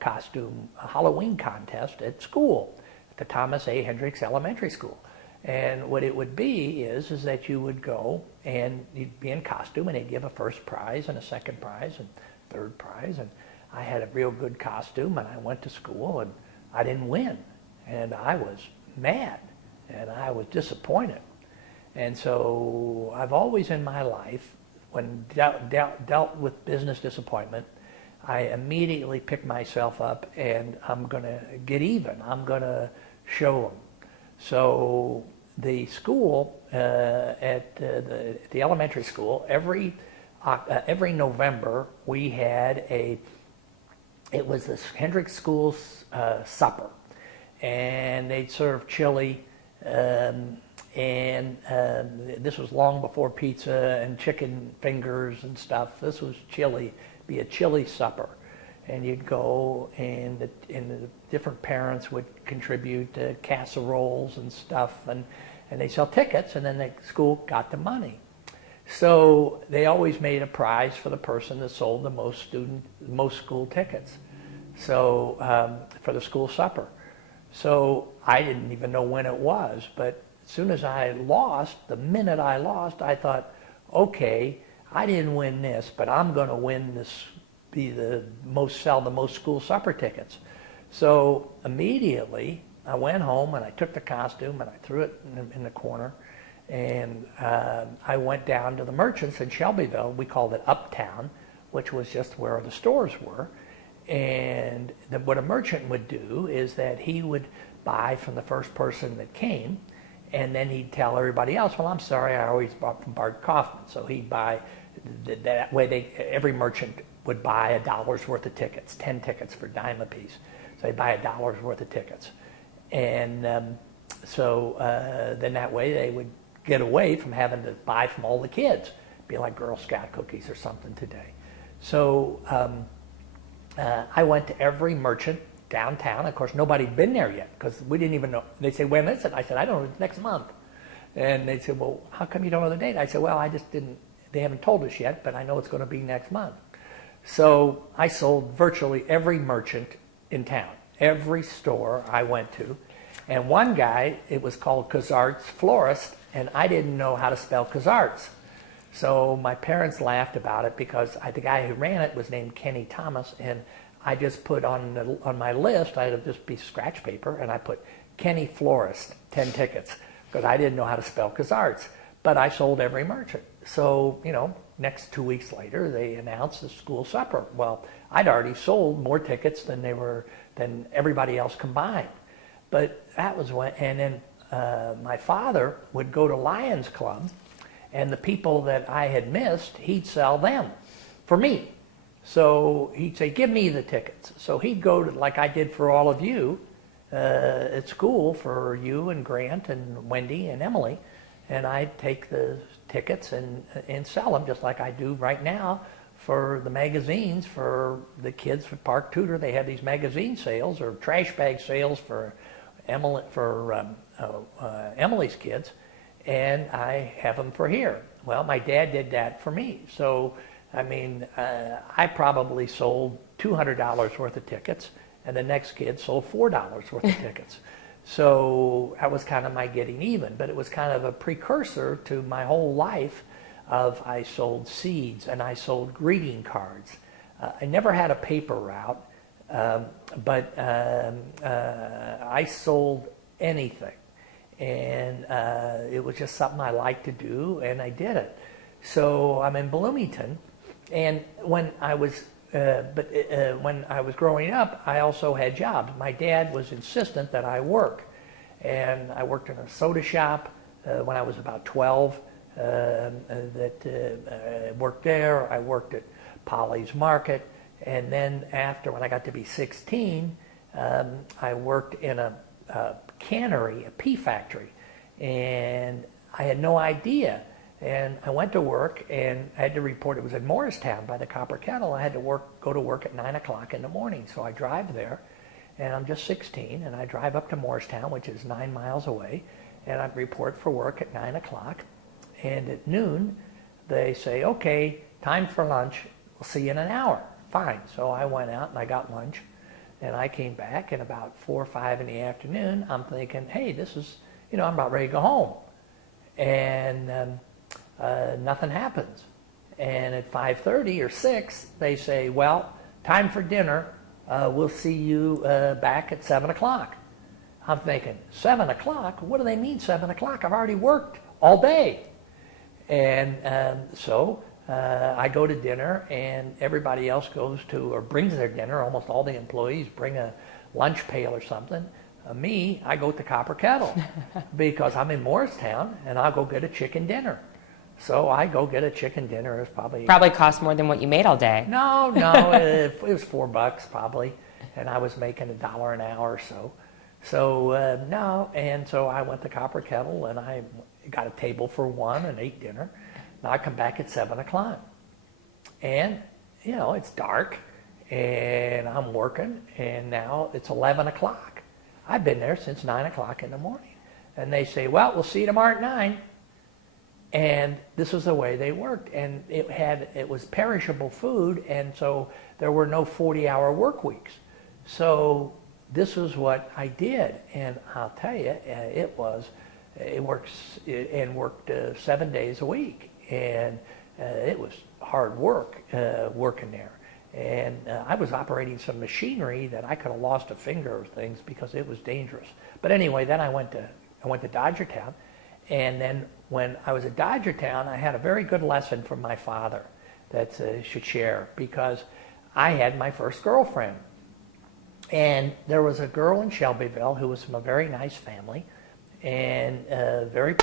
costume Halloween contest at school, at the Thomas A. Hendricks Elementary School. And what it would be is that you would go and you'd be in costume, and they'd give a first prize and a second prize and third prize. And I had a real good costume, and I went to school, and I didn't win. And I was mad, and I was disappointed. And so I've always in my life, when dealt with business disappointment, I immediately pick myself up, and I'm going to get even. I'm going to show them. So the school, at the elementary school, every November we had it was the Hendricks School's supper, and they'd serve chili, and this was long before pizza and chicken fingers and stuff. This was chili, be a chili supper. And you'd go, and the different parents would contribute casseroles and stuff, and they sell tickets, and then the school got the money. So they always made a prize for the person that sold the most school tickets. So for the school supper. So I didn't even know when it was, but as soon as I lost, the minute I lost, I thought, okay, I didn't win this, but I'm going to win this. Sell the most school supper tickets. So immediately I went home, and I took the costume and I threw it in the corner, and I went down to the merchants in Shelbyville. We called it Uptown, which was just where the stores were. And what a merchant would do is that he would buy from the first person that came, and then he'd tell everybody else, well, I'm sorry, I always bought from Bart Kaufman. So he'd buy, that way every merchant would buy $1 worth of tickets, 10 tickets for a dime a piece. So they'd buy $1 worth of tickets. And then that way they would get away from having to buy from all the kids. Be like Girl Scout cookies or something today. So I went to every merchant downtown. Of course, nobody had been there yet, because we didn't even know. They said, when is it? I said, I don't know, it's next month. And they said, well, how come you don't know the date? I said, well, I just didn't, they haven't told us yet, but I know it's going to be next month. So I sold virtually every merchant in town, every store I went to. And one guy, it was called Kazart's Florist, and I didn't know how to spell Kazart's. So my parents laughed about it, because the guy who ran it was named Kenny Thomas, and I just put on my list, I had just be scratch paper, and I put Kenny Florist, 10 tickets, because I didn't know how to spell Kazart's. But I sold every merchant. So, next 2 weeks later, they announced the school supper. Well, I'd already sold more tickets than everybody else combined. But that was when, and then my father would go to Lions Club, and the people that I had missed, he'd sell them for me. So he'd say, give me the tickets. So he'd go to, like I did for all of you at school, for you and Grant and Wendy and Emily, and I'd take the tickets and sell them, just like I do right now for the magazines for the kids for Park Tudor. They have these magazine sales or trash bag sales for Emily's kids, and I have them for here. Well, my dad did that for me. So, I mean, I probably sold $200 worth of tickets, and the next kid sold $4 worth of tickets. So that was kind of my getting even, but it was kind of a precursor to my whole life of I sold seeds and I sold greeting cards. I never had a paper route, but I sold anything. And it was just something I liked to do, and I did it. So I'm in Bloomington, and when I was growing up, I also had jobs. My dad was insistent that I work, and I worked in a soda shop when I was about 12. Worked there. I worked at Polly's Market, and then when I got to be 16, I worked in a cannery, a pea factory, and I had no idea. And I went to work, and I had to report. It was in Morristown by the Copper Kettle. I had to go to work at 9 o'clock in the morning. So I drive there, and I'm just 16, and I drive up to Morristown, which is 9 miles away, and I report for work at 9 o'clock. And at noon, they say, okay, time for lunch. We'll see you in an hour. fine. So I went out and I got lunch, and I came back, and about 4 or 5 in the afternoon, I'm thinking, hey, this is, I'm about ready to go home. And nothing happens. And at 5:30 or 6, they say, well, time for dinner. We'll see you back at 7 o'clock. I'm thinking, 7 o'clock? What do they mean 7 o'clock? I've already worked all day. And so I go to dinner, and everybody else goes to or brings their dinner. Almost all the employees bring a lunch pail or something. Me, I go to Copper Kettle because I'm in Morristown, and I'll go get a chicken dinner. So I go get a chicken dinner. It was probably cost more than what you made all day. No, it was $4 probably, and I was making $1 an hour or so. So no, and so I went to Copper Kettle, and I got a table for one and ate dinner. Now I come back at 7 o'clock, and it's dark, and I'm working, and now it's 11 o'clock. I've been there since 9 o'clock in the morning, and they say, well, we'll see you tomorrow at 9. And this was the way they worked, and it was perishable food, and so there were no 40-hour work weeks. So this was what I did, and I'll tell you, it worked 7 days a week, and it was hard work working there. And I was operating some machinery that I could have lost a finger or things because it was dangerous. But anyway, then I went to Dodgertown. And then when I was at Dodgertown, I had a very good lesson from my father that I should share, because I had my first girlfriend. And there was a girl in Shelbyville who was from a very nice family and very